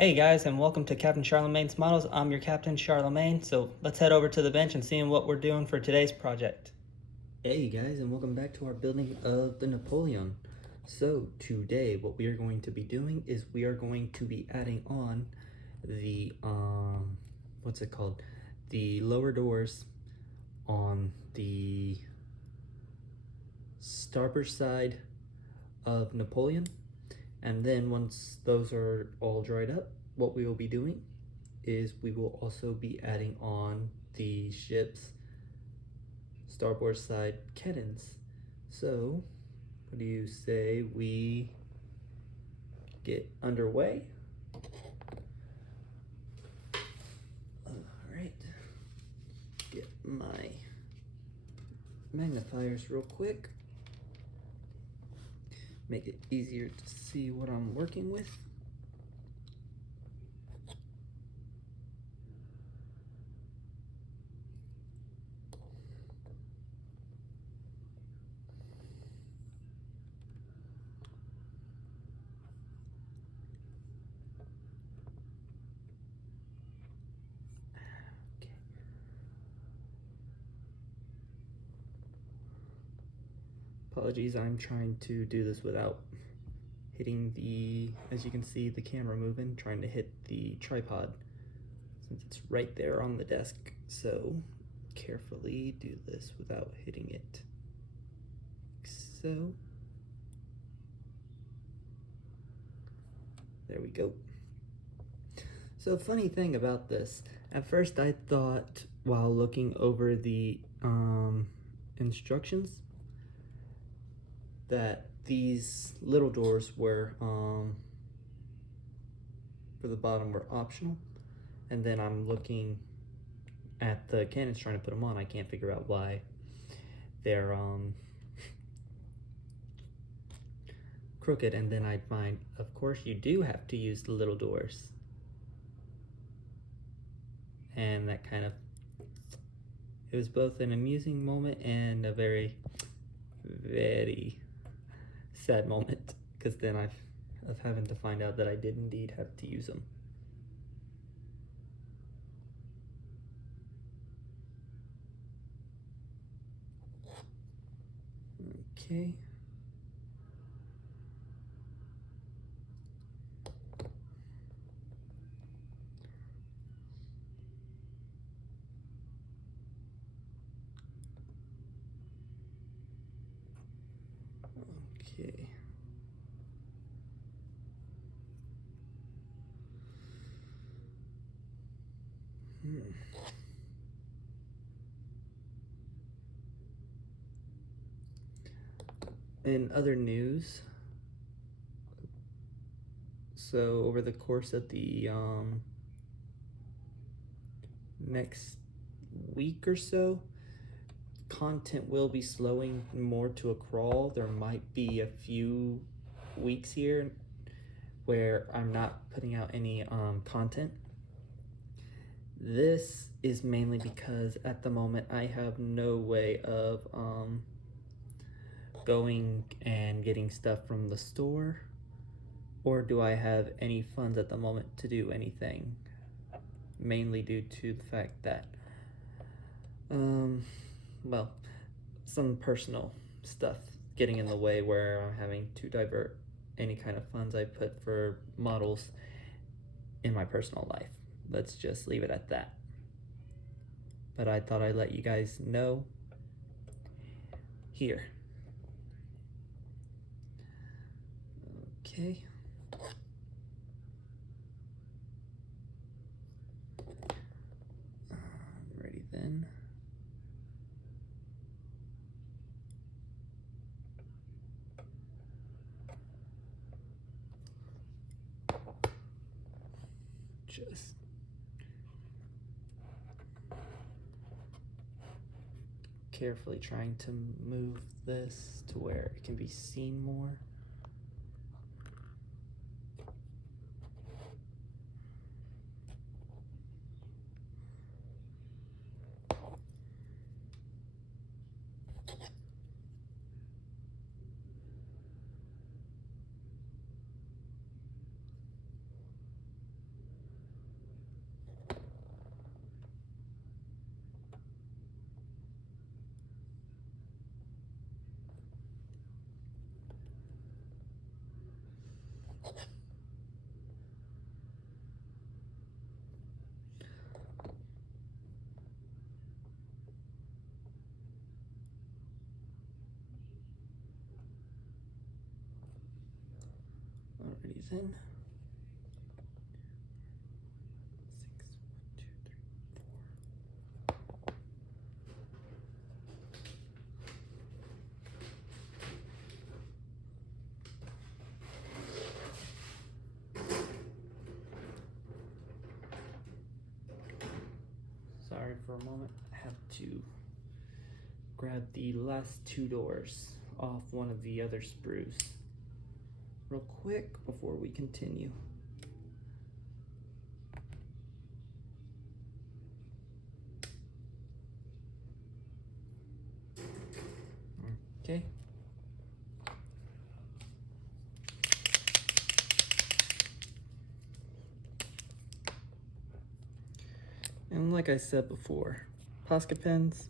Hey guys, and welcome to Captain Charlemagne's Models. I'm your Captain Charlemagne, so let's head over to the bench and see what we're doing for today's project. Hey guys, and welcome back to our building of the Napoleon. So today what we are going to be doing is we are going to be adding on the what's it called? The lower doors on the starboard side of Napoleon. And then once those are all dried up, what we will be doing is we will also be adding on the ship's starboard side cannons. So what do you say we get underway? Alright, get my magnifiers real quick. Make it easier to see what I'm working with. Apologies, I'm trying to do this without hitting the, as you can see, the camera moving, trying to hit the tripod since it's right there on the desk. So carefully do this without hitting it. So there we go. So funny thing about this, at first I thought while looking over the instructions that these little doors were for the bottom were optional, and then I'm looking at the cannons trying to put them on. I can't figure out why they're crooked, and then I'd find, of course, you do have to use the little doors. And that kind of, it was both an amusing moment and a very, very sad moment, because then of having to find out that I did indeed have to use them. Okay. Okay. In other news, so over the course of the next week or so, content will be slowing more to a crawl. There might be a few weeks here where I'm not putting out any content. This is mainly because at the moment I have no way of going and getting stuff from the store, or do I have any funds at the moment to do anything, mainly due to the fact that well, some personal stuff getting in the way where I'm having to divert any kind of funds I put for models in my personal life. Let's just leave it at that. But I thought I'd let you guys know here. Okay. Ready then. Just carefully trying to move this to where it can be seen more. Alrighty then. 6, 1, 2, 3, 4. Sorry for a moment. I have to grab the last 2 doors off one of the other sprues real quick before we continue. Okay. And like I said before, Posca pens,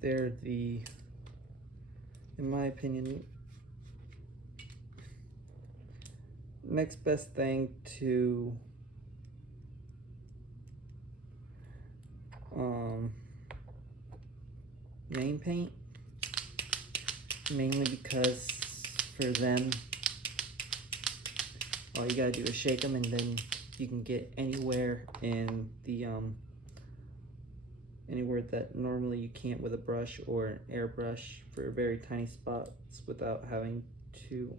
they're the, in my opinion, next best thing to main paint, mainly because for them, all you gotta do is shake them and then you can get anywhere in the anywhere that normally you can't with a brush or an airbrush for very tiny spots without having to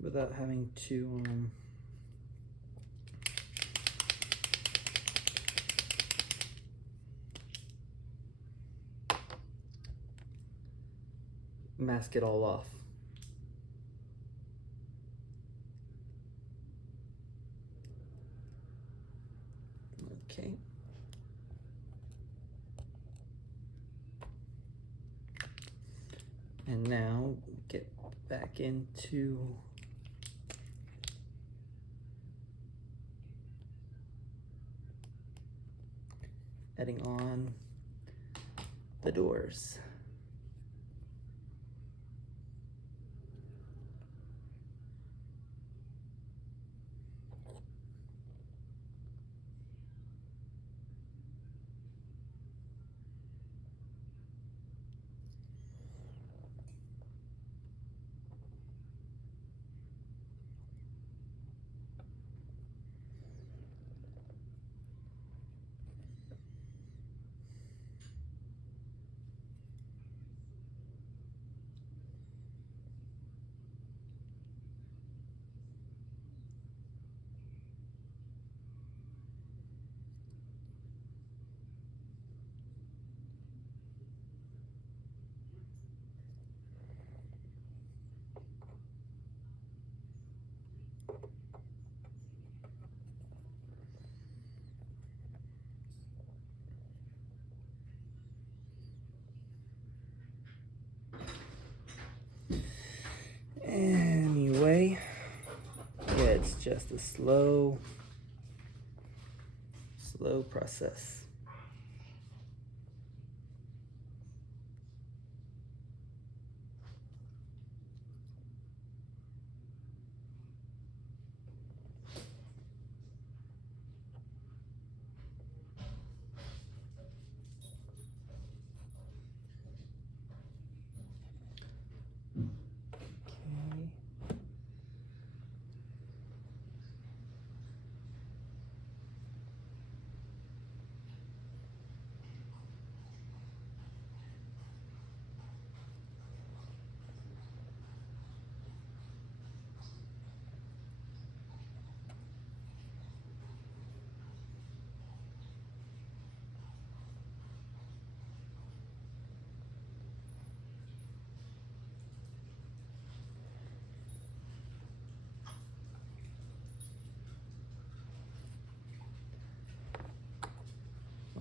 without having to mask it all off. Okay. And now get back into adding on the doors. Anyway, yeah, it's just a slow process. Okay.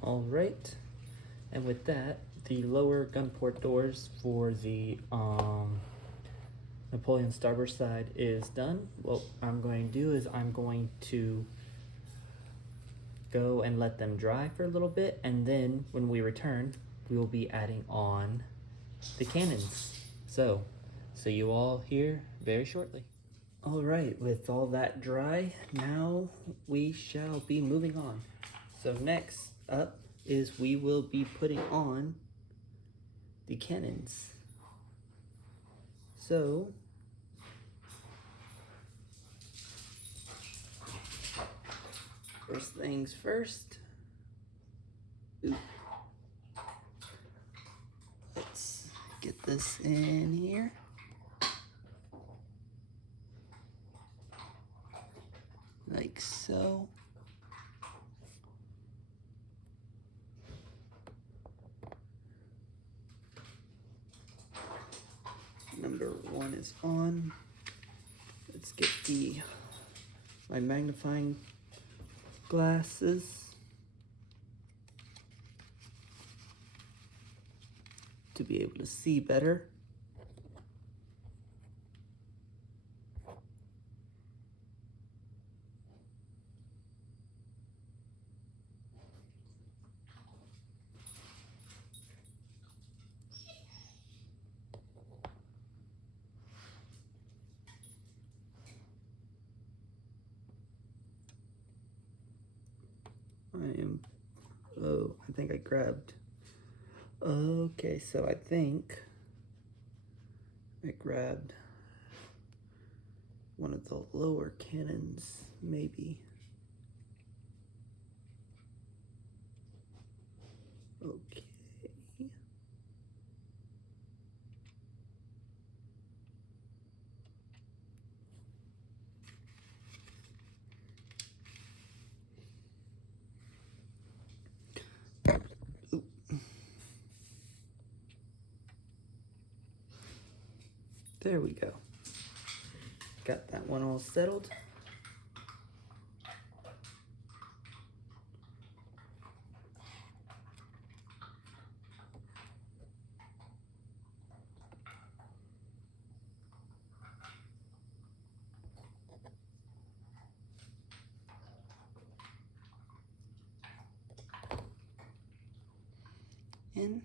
All right, And with that, the lower gunport doors for the Napoleon starboard side is done. What I'm going to do is I'm going to go and let them dry for a little bit, and then when we return, we will be adding on the cannons. So you all here very shortly. All right, with all that dry, now we shall be moving on. So next up is we will be putting on the cannons. So first things first. Let's get this in here. Like so. Number 1 is on. Let's get my magnifying glasses. To be able to see better. I think I grabbed. Okay, so I think I grabbed one of the lower cannons, maybe. Okay. Oop. There we go. Got that one all settled. In.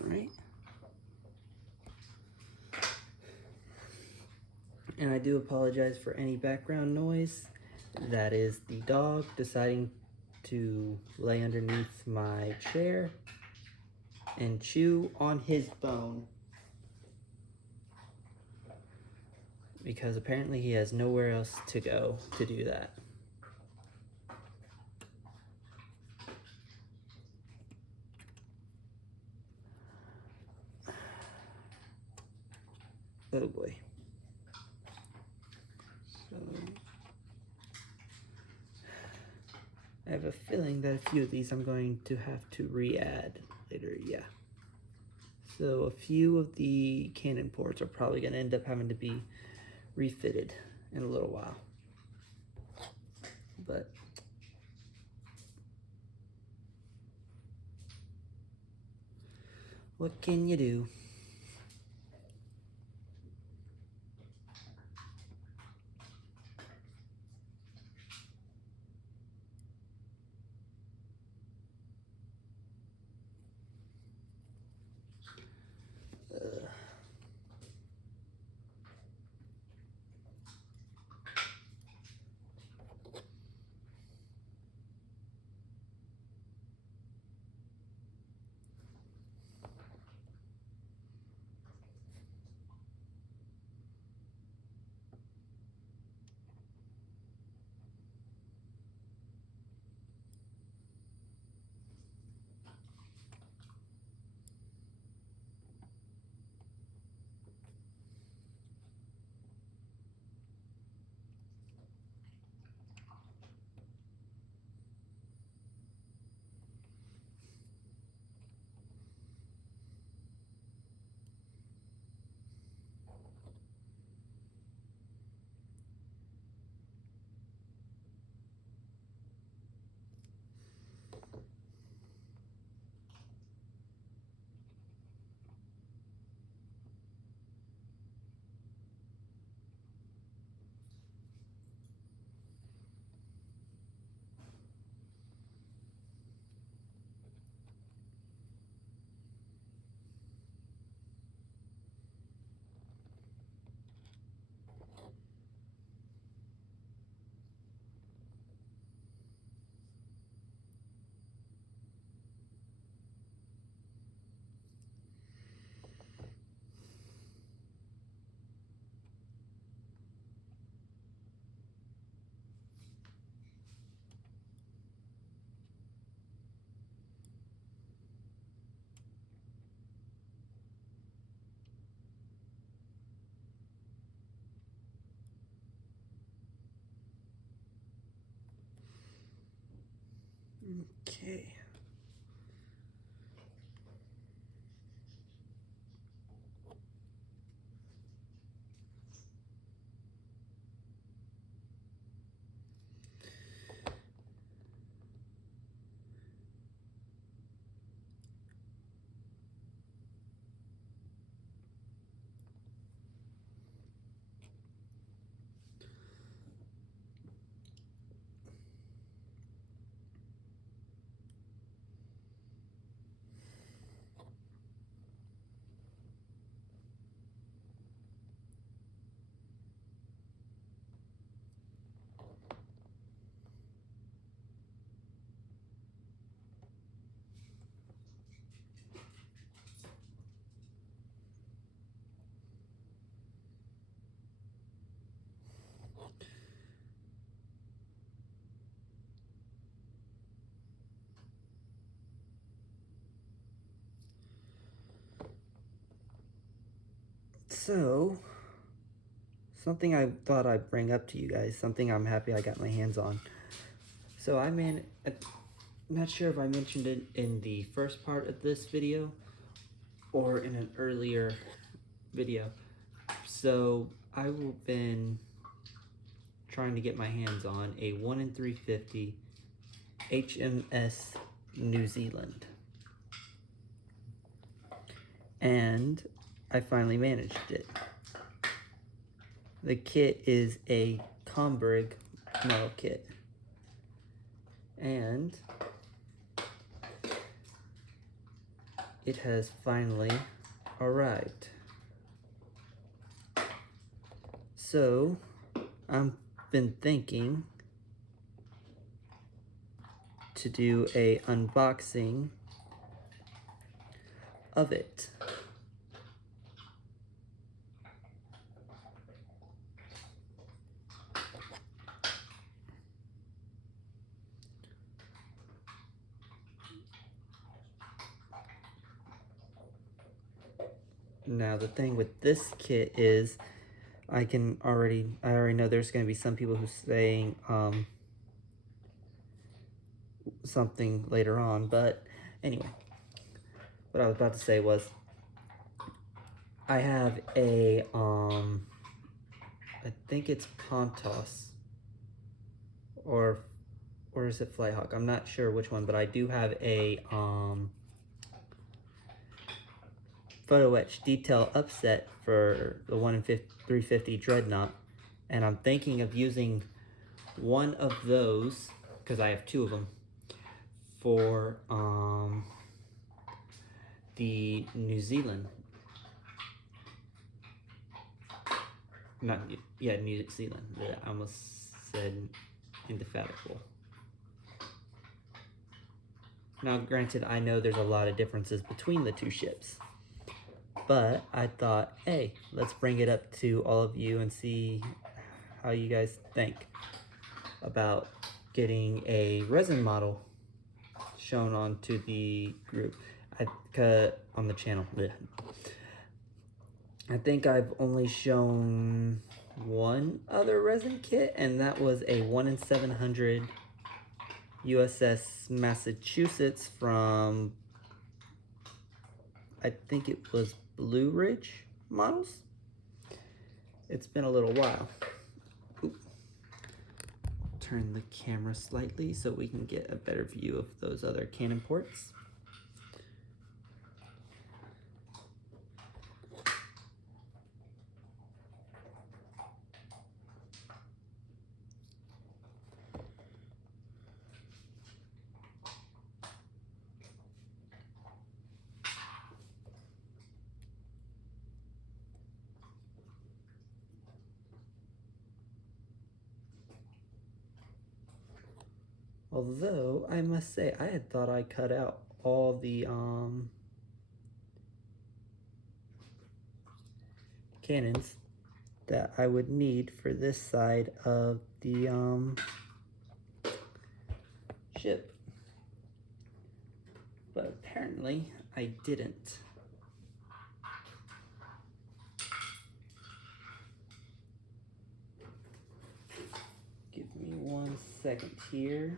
Alright. And I do apologize for any background noise. That is the dog deciding to lay underneath my chair and chew on his bone. Because apparently he has nowhere else to go to do that. Oh boy. So I have a feeling that a few of these I'm going to have to re-add later, yeah. So a few of the cannon ports are probably going to end up having to be refitted in a little while. But what can you do? Okay. So, something I thought I'd bring up to you guys, something I'm happy I got my hands on. So I'm not sure if I mentioned it in the first part of this video or in an earlier video. So I've been trying to get my hands on a 1 in 350 HMS New Zealand. And I finally managed it. The kit is a Combreg model kit. And it has finally arrived. So I've been thinking to do a unboxing of it. Now the thing with this kit is I already know there's going to be some people who saying something later on, but anyway, what I was about to say was I have a I think it's Pontos or is it Flyhawk? I'm not sure which one, but I do have a photo etch detail upset for the 1 in 350 Dreadnought, and I'm thinking of using one of those because I have two of them for the New Zealand. New Zealand. I almost said indefatigable. Now, granted, I know there's a lot of differences between the two ships, but I thought, hey, let's bring it up to all of you and see how you guys think about getting a resin model shown onto the group. On the channel. Blech. I think I've only shown one other resin kit, and that was a 1 in 700 USS Massachusetts from, I think it was Blue Ridge Models. It's been a little while. Oop. Turn the camera slightly so we can get a better view of those other cannon ports. Although, I must say, I had thought I cut out all the cannons that I would need for this side of the ship. But apparently, I didn't. Give me 1 second here.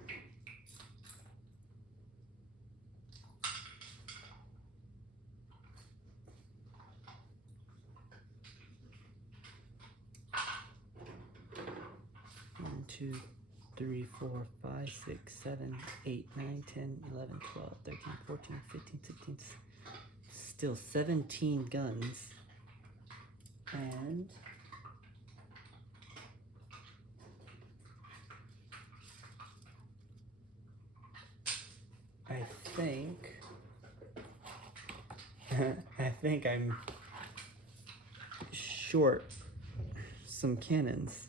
2, 3, 4, 5, 6, 7, 8, 9, 10, 11, 12, 13, 14, 15, 16, still 17 guns. And I think I think I'm short some cannons.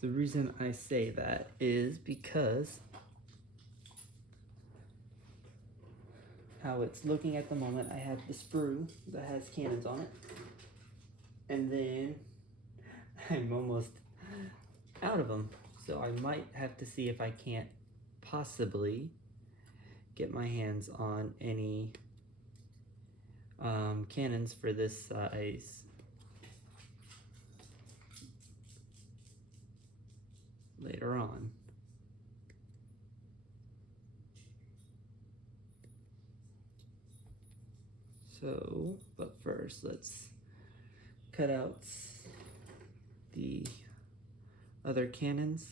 The reason I say that is because how it's looking at the moment, I have the sprue that has cannons on it, and then I'm almost out of them. So I might have to see if I can't possibly get my hands on any cannons for this size. Later on. So, but first let's cut out the other cannons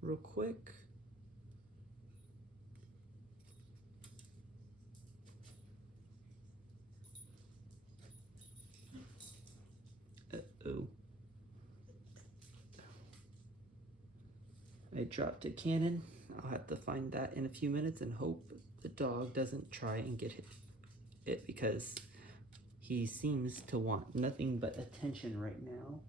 real quick. Uh-oh. I dropped a cannon. I'll have to find that in a few minutes and hope the dog doesn't try and get it because he seems to want nothing but attention right now.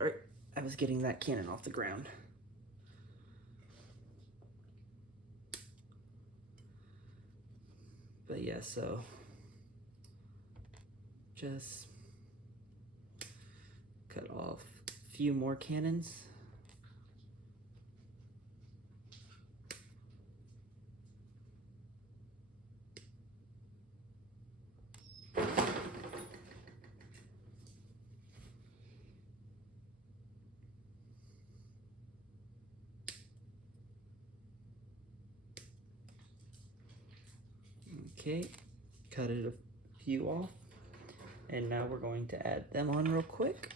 Alright, I was getting that cannon off the ground. But yeah, so just cut off a few more cannons. Okay, cut it a few off, and now we're going to add them on real quick.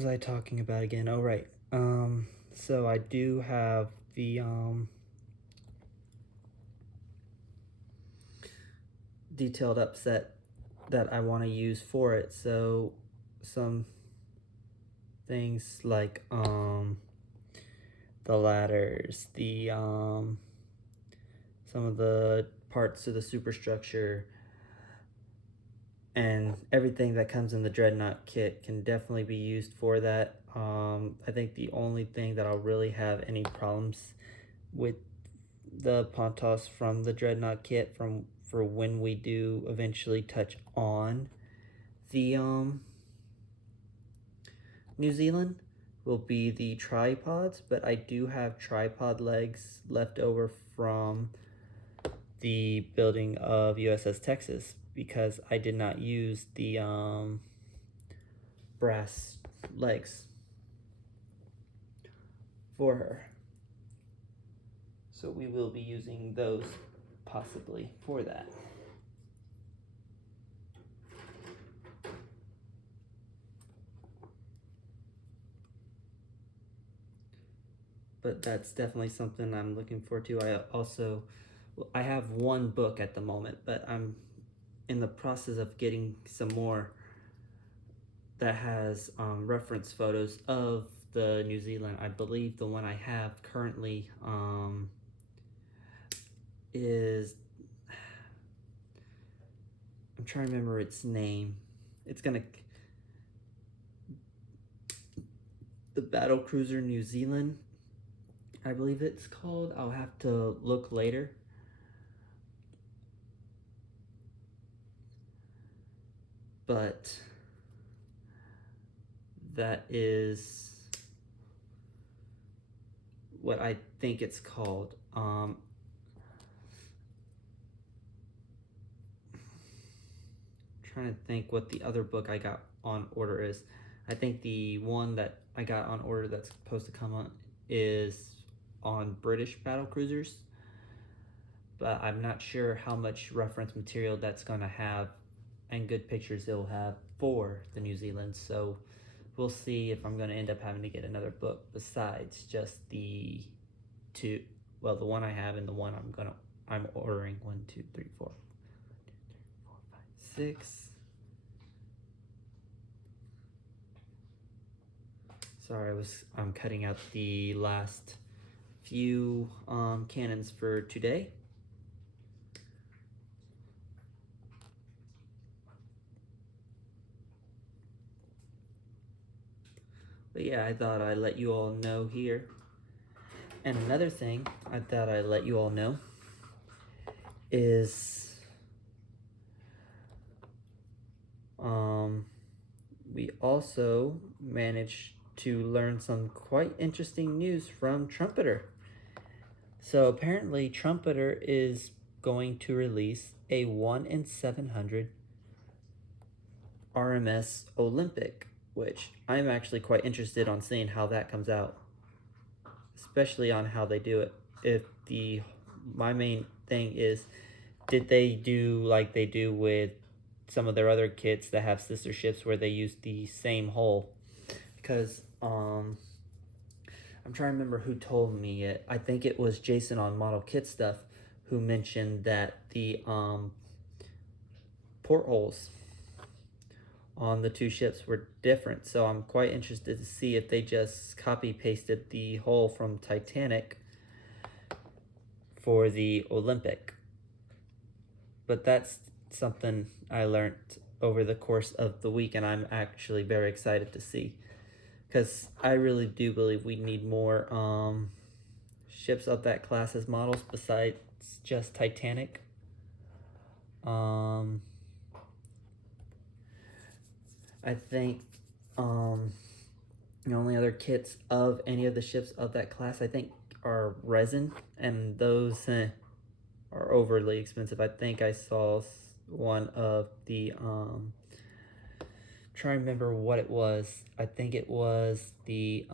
was I talking about again? Oh, right. So I do have the, detailed upset that I want to use for it. So some things like, the ladders, the, some of the parts of the superstructure, and everything that comes in the Dreadnought kit can definitely be used for that. I think the only thing that I'll really have any problems with the Pontos from the Dreadnought kit for when we do eventually touch on the New Zealand will be the tripods, but I do have tripod legs left over from the building of USS Texas because I did not use the brass legs for her. So we will be using those possibly for that. But that's definitely something I'm looking forward to. I have one book at the moment, but I'm in the process of getting some more that has reference photos of the New Zealand. I believe the one I have currently is, I'm trying to remember its name. It's the Battle Cruiser New Zealand, I believe it's called. I'll have to look later. But that is what I think it's called. Trying to think what the other book I got on order is. I think the one that I got on order that's supposed to come on is on British battle cruisers, but I'm not sure how much reference material that's going to have and good pictures it'll have for the New Zealand. So we'll see if I'm going to end up having to get another book besides just the two, well, the one I have and the one I'm ordering. 1, 2, 3, 4, 5, 6. Sorry, I'm cutting out the last few cannons for today. But yeah, I thought I'd let you all know here. And another thing I thought I'd let you all know is we also managed to learn some quite interesting news from Trumpeter. So apparently Trumpeter is going to release a 1 in 700 RMS Olympic, which I'm actually quite interested on seeing how that comes out, especially on how they do it. My main thing is, did they do like they do with some of their other kits that have sister ships where they use the same hull? Because I'm trying to remember who told me it. I think it was Jason on Model Kit Stuff who mentioned that the portholes on the two ships were different. So I'm quite interested to see if they just copy pasted the hull from Titanic for the Olympic. But that's something I learned over the course of the week, and I'm actually very excited to see, because I really do believe we need more ships of that class as models besides just Titanic. I think the only other kits of any of the ships of that class I think are resin, and those are overly expensive. I think I saw one of the trying to remember what it was. I think it was the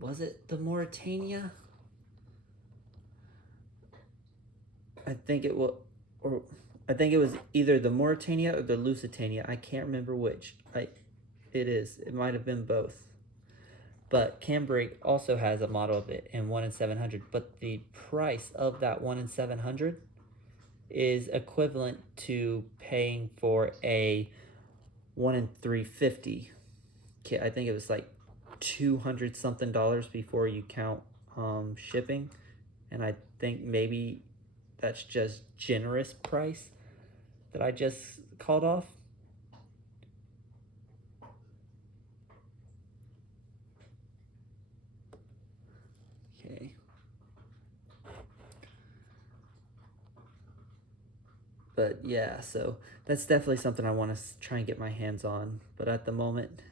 was it the Mauritania? I think it was, or I think it was either the Mauritania or the Lusitania. I can't remember which. It might have been both. But Cambrai also has a model of it in 1 in 700. But the price of that 1 in 700 is equivalent to paying for a 1 in 350 kit. I think it was like $200 something before you count shipping. And I think maybe that's just generous price that I just called off. Okay. But yeah, so that's definitely something I want to try and get my hands on. But at the moment,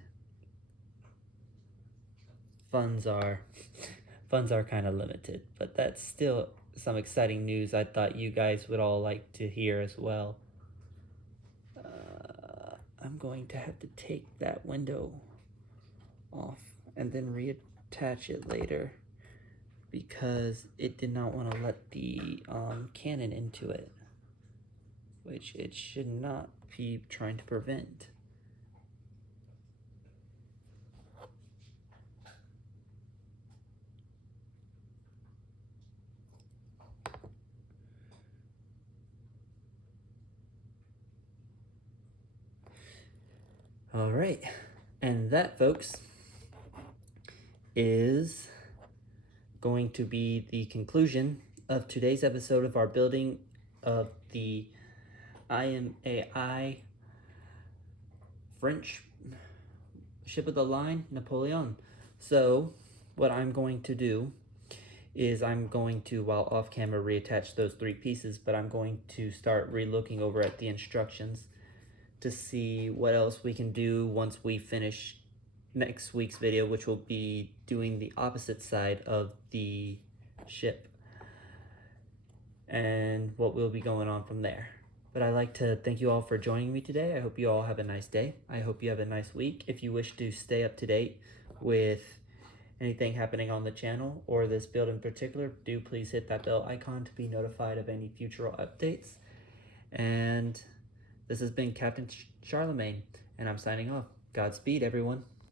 funds are kind of limited. But that's still some exciting news I thought you guys would all like to hear as well. I'm going to have to take that window off and then reattach it later because it did not want to let the cannon into it, which it should not be trying to prevent. All right, and that, folks, is going to be the conclusion of today's episode of our building of the IMAI French ship of the line, Napoleon. So what I'm going to do is I'm going to, while off camera, reattach those 3 pieces, but I'm going to start re-looking over at the instructions to see what else we can do once we finish next week's video, which will be doing the opposite side of the ship and what will be going on from there. But I'd like to thank you all for joining me today. I hope you all have a nice day. I hope you have a nice week. If you wish to stay up to date with anything happening on the channel or this build in particular, do please hit that bell icon to be notified of any future updates. And this has been Captain Charlemagne, and I'm signing off. Godspeed, everyone.